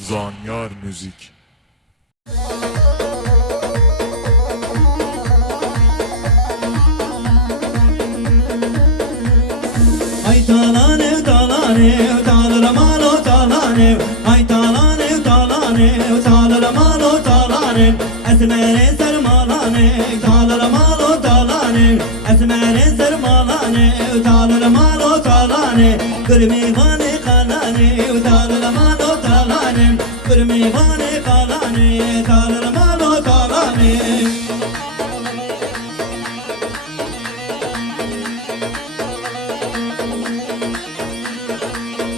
Zanyar Müzik. Ay talane talane talala malo talane ay talane talane talala malo talane esmere sermalane talala malo talane esmere sermalane talala malo talane gurmivane kalane talala malo talane gurmivane kalane talala malo talane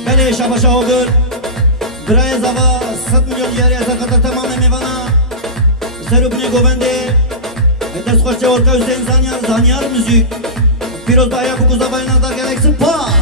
بله شبا شاگر برای زوا 100 میلیون دیاری از خاطر تمام میوانا سرو بنی گوونده دست خوش جوار حسین زانیار موزیک پیروز بایا بگو زوای نظر گلکسی پاس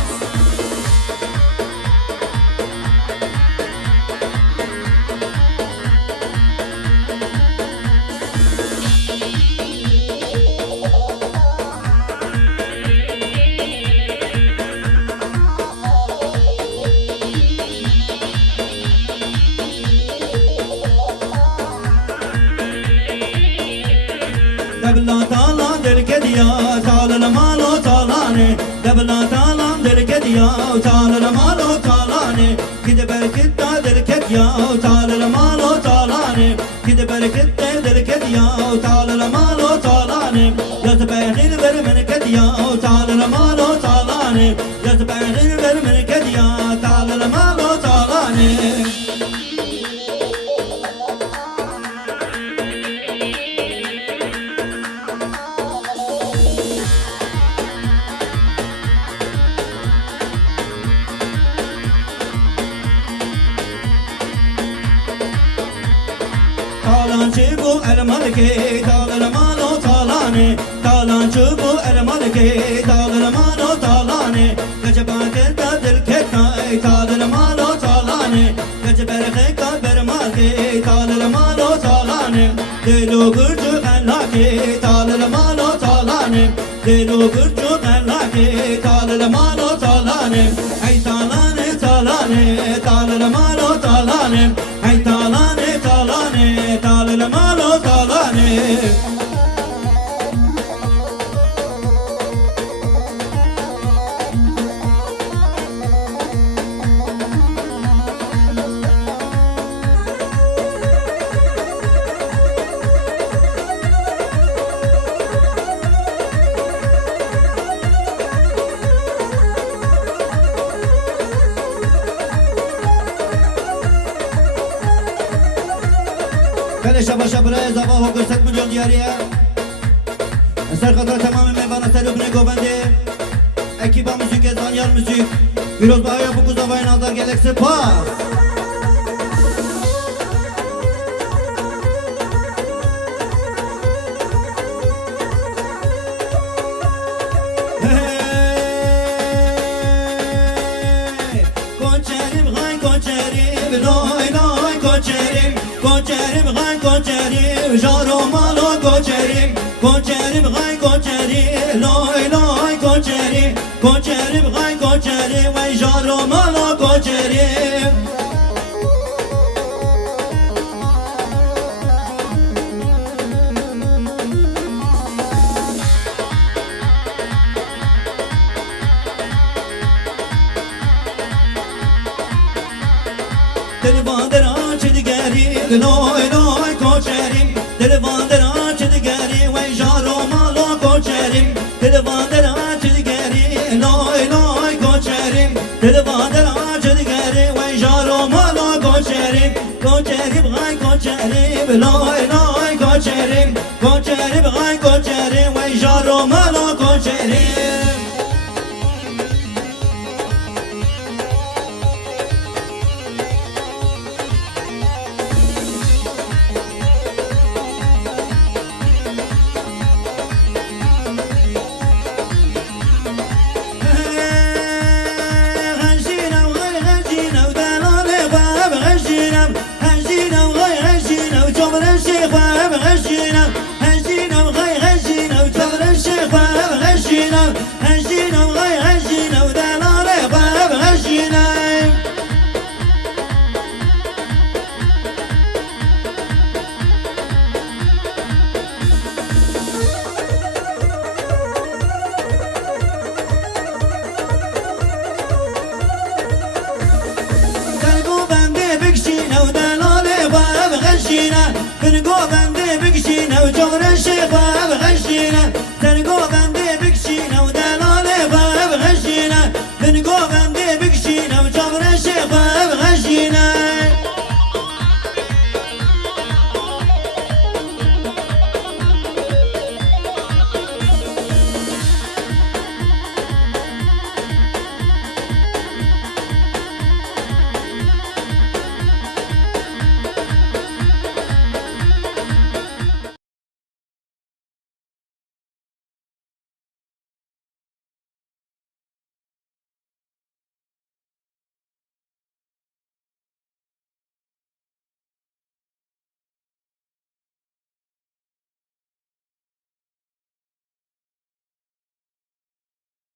دبلا تالان دل کدیا تال مالو تالانه دبلا تالان دل کدیا تال مالو تالانه کد برکت دل کدیا تال مالو تالانه کد برکت دل کدیا تال مالو تالانه یت بغیر بر من کدیا تال مالو تالانه یت بغیر بر من کدیا تال مالو تالانه Talancı bu el malike, talal mano talane. Talancı bu el malike, talal mano talane. Gece bakırda dil ketay, talal mano talane. Gece berhe kaber malike, talal mano talane. Dilo gurcu gellake, talal mano talane. Dilo gurcu gellake, talal mano talane. Ay talane talane, talal mano talane. Ay talane talane, talal mano talane. بله شبا شب برای زوا هوگر 100 میلیون دیاریه سر خاطر تمام میوان سر ابن گوبنده اکیبا موزیک زانیار موزیک پیروز بایا بگو زوای نظر گلکسی پاس کنچریم غای کنچریم لای لای کنچریم کنچریم غای کنچریم جارو مالو کنچریم کنچریم غای کنچریم لای لای کنچریم کنچریم غای کنچریم وای جارو مالو کنچریم دلوان دران چه دیگری لای لای کوچریم دلوان دران چه دیگری وای جارو مالو کوچریم دلوان دران چه دیگری لای لای کوچریم دلوان دران چه دیگری وای جارو مالو کوچریم کوچریم غای کوچریم لای لای کوچریم کوچریم غای کوچریم وای جارو مالو کوچریم گوبنده بکشینه و جور شیخه بغشینه